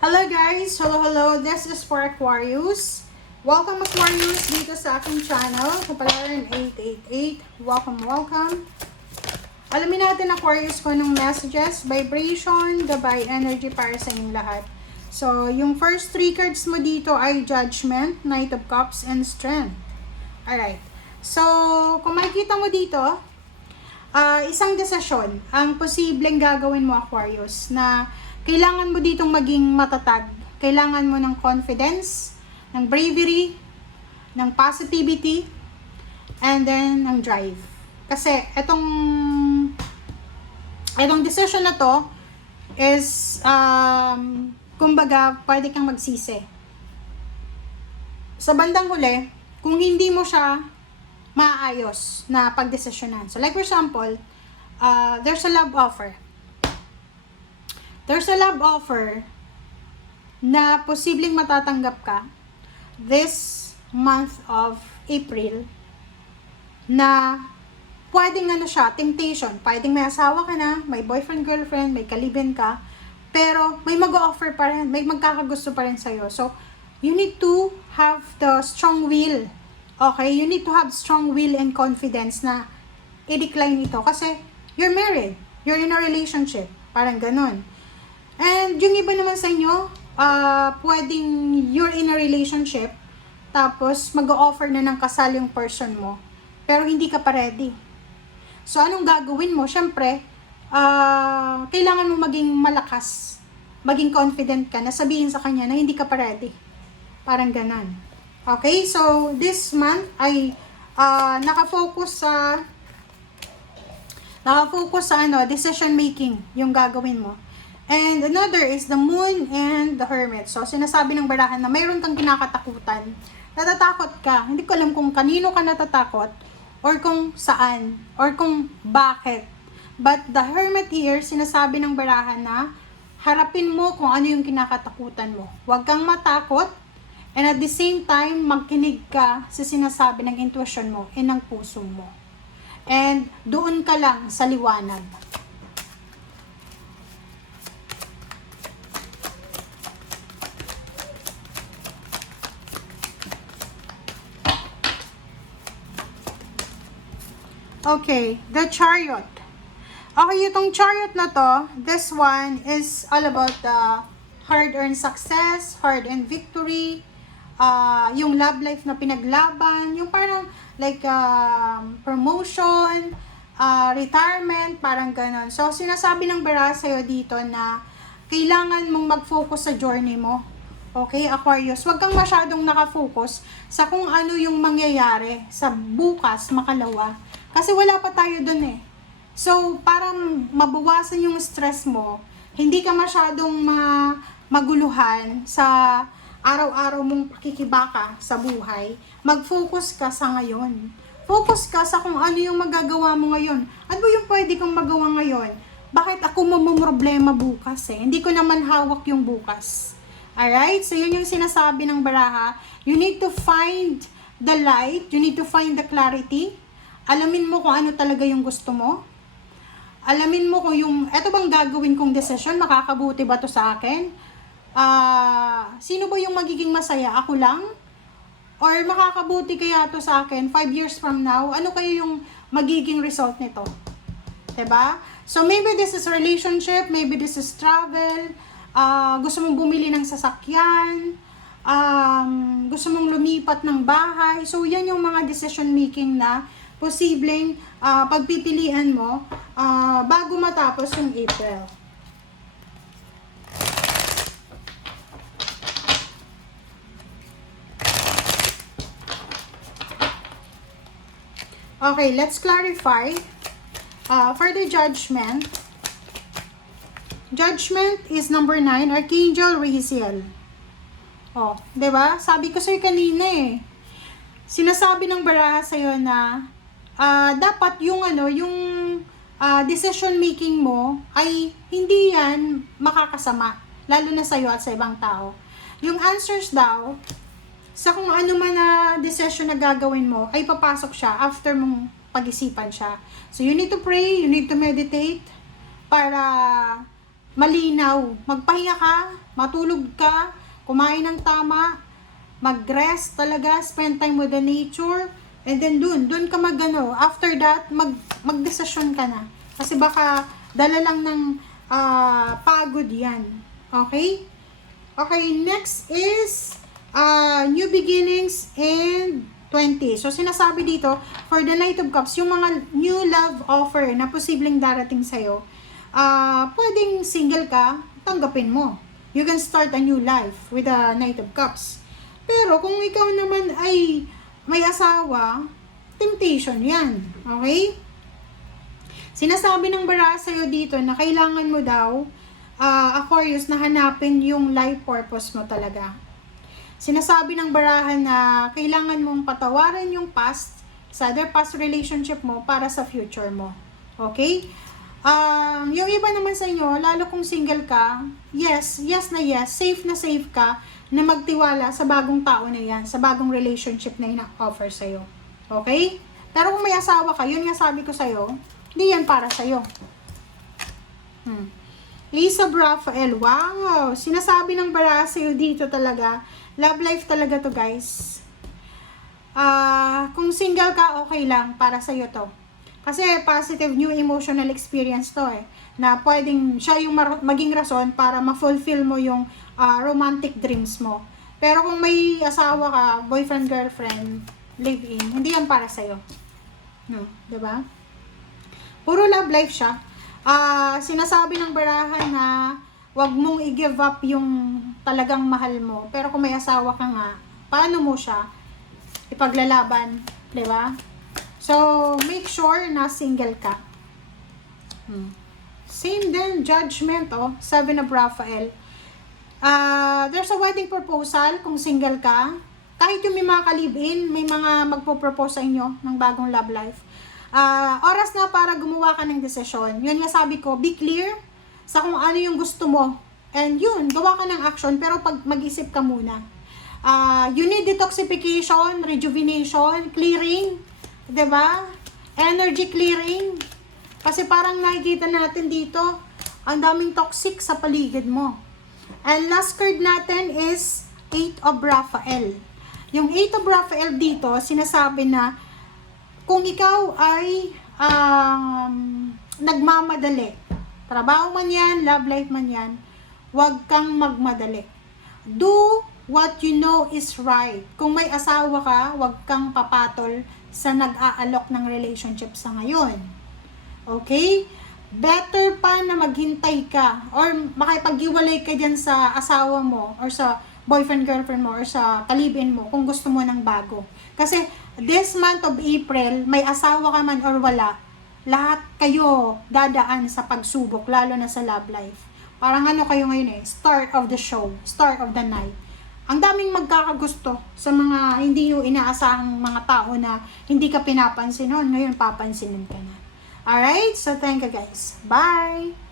Hello guys! Hello! This is for Aquarius. Welcome Aquarius dito sa aking channel, Kapalaran 888. Welcome! Alamin natin Aquarius ko ng messages, vibration, gabay, energy para sa inyong lahat. So, yung first three cards mo dito ay Judgment, Knight of Cups, and Strength. Alright. So, kung makikita mo dito, isang desisyon ang posibleng gagawin mo Aquarius na kailangan mo ditong maging matatag. Kailangan mo ng confidence, ng bravery, ng positivity, and then ng drive. Kasi itong decision na to is kumbaga pwede kang magsisi. Sa bandang huli, kung hindi mo siya maayos na pagdesisyonan. So like for example, there's a love offer. There's a love offer na posibleng matatanggap ka this month of April na pwedeng siya, temptation. Pwedeng may asawa ka na, may boyfriend, girlfriend, may kalibin ka, pero may mag-offer pa rin, may magkakagusto pa rin sa'yo. So, you need to have the strong will. Okay? You need to have strong will and confidence na i-decline ito. Kasi, you're married. You're in a relationship. Parang ganun. And yung iba naman sa inyo, pwedeng you're in a relationship, tapos mag-o-offer na ng kasal yung person mo, pero hindi ka pa ready. So, anong gagawin mo? Siyempre, kailangan mo maging malakas, maging confident ka na sabihin sa kanya na hindi ka pa ready. Parang ganan. Okay? So, this month ay nakafocus sa decision making yung gagawin mo. And another is the moon and the hermit. So, sinasabi ng barahan na mayroon kang kinakatakutan. Natatakot ka. Hindi ko alam kung kanino ka natatakot or kung saan or kung bakit. But the hermit here, sinasabi ng barahan na harapin mo kung ano yung kinakatakutan mo. Huwag kang matakot and at the same time, magkinig ka sa sinasabi ng intuition mo and ng puso mo. And doon ka lang sa liwanag. Okay, the chariot. Okay, itong chariot na to, this one is all about the hard-earned success, hard-earned victory, yung love life na pinaglaban, yung parang like promotion, retirement, parang ganon. So, sinasabi ng bara sa'yo dito na kailangan mong mag-focus sa journey mo. Okay, Aquarius, huwag kang masyadong nakafocus sa kung ano yung mangyayari sa bukas, makalawa. Kasi wala pa tayo dun eh. So, para mabawasan yung stress mo, hindi ka masyadong maguluhan sa araw-araw mong pakikibaka sa buhay, mag-focus ka sa ngayon. Focus ka sa kung ano yung magagawa mo ngayon. Ano yung pwede kang magawa ngayon? Bakit ako mamumroblema bukas eh? Hindi ko naman hawak yung bukas. Alright? So, yun yung sinasabi ng baraha. You need to find the light. You need to find the clarity. Alamin mo kung ano talaga yung gusto mo. Alamin mo kung yung, eto bang gagawin kong decision, makakabuti ba to sa akin? Sino ba yung magiging masaya? Ako lang? Or makakabuti kaya to sa akin 5 years from now? Ano kayo yung magiging result nito? Diba? So maybe this is relationship, maybe this is travel, gusto mong bumili ng sasakyan, gusto mong lumipat ng bahay. So yan yung mga decision making na posibleng pagpipilian mo bago matapos yung April. Okay, let's clarify. For the judgment, judgment is number 9, Archangel Raziel. Oh, 'di ba? Sabi ko sa'yo kanina eh. Sinasabi ng baraha sa'yo na dapat yung decision making mo ay hindi yan makakasama, lalo na sa'yo at sa ibang tao. Yung answers daw, sa kung ano man na decision na gagawin mo, ay papasok siya after mong pag-isipan siya. So, you need to pray, you need to meditate, para malinaw. Magpahinga ka, matulog ka, kumain ng tama, mag-rest talaga, spend time with the nature, and then dun ka after that, magdesisyon ka na. Kasi baka dala lang ng pagod yan. Okay? Okay, next is new beginnings and 20. So, sinasabi dito, for the Knight of Cups, yung mga new love offer na posibleng darating sa'yo, pwedeng single ka, tanggapin mo. You can start a new life with the Knight of Cups. Pero, kung ikaw naman ay may asawa, temptation yan. Okay? Sinasabi ng bara sa'yo dito na kailangan mo daw, Aquarius, na hanapin yung life purpose mo talaga. Sinasabi ng barahan na kailangan mong patawarin yung past, sa other past relationship mo para sa future mo. Okay? Yung iba naman sa inyo, lalo kung single ka, yes na yes, safe ka na magtiwala sa bagong tao na yan, sa bagong relationship na ina-offer sa'yo. Okay? Pero kung may asawa ka, yun nga sabi ko sa'yo, hindi yan para sa'yo. Lisa Raphael, wow! Sinasabi ng bara sa'yo dito talaga, love life talaga to, guys. Kung single ka, okay lang, para sa'yo to. Kasi positive new emotional experience to na pwedeng siya yung maging rason para ma-fulfill mo yung romantic dreams mo. Pero kung may asawa ka, boyfriend, girlfriend, live-in, hindi yan para sa'yo. No, diba? Puro love life siya. Sinasabi ng barahan na wag mong i-give up yung talagang mahal mo. Pero kung may asawa ka nga, paano mo siya ipaglalaban? Diba? So, make sure na single ka. Same din, judgment, Seven of Raphael. There's a wedding proposal kung single ka. Kahit yung may mga ka-live-in, may mga magpo-propose sa inyo ng bagong love life. Oras na para gumawa ka ng desisyon. Yun nga sabi ko, be clear sa kung ano yung gusto mo. And yun, gawa ka ng action, pero mag-isip ka muna. You need detoxification, rejuvenation, clearing, diba? Energy clearing. Kasi parang nakikita natin dito, ang daming toxic sa paligid mo. And last card natin is 8 of Raphael. Yung 8 of Raphael dito, sinasabi na kung ikaw ay nagmamadali, trabaho man yan, love life man yan, huwag kang magmadali. Do what you know is right. Kung may asawa ka, huwag kang papatol sa nag-aalok ng relationship sa ngayon. Okay? Better pa na maghintay ka or makipag-iwalay ka dyan sa asawa mo or sa boyfriend, girlfriend mo or sa kalibin mo kung gusto mo ng bago. Kasi this month of April, may asawa ka man or wala, lahat kayo dadaan sa pagsubok, lalo na sa love life. Parang ano kayo ngayon start of the show, start of the night. Ang daming magkakagusto sa mga hindi nyo inaasahang mga tao na hindi ka pinapansin noon, ngayon papansinin ka na. Alright, so thank you guys. Bye!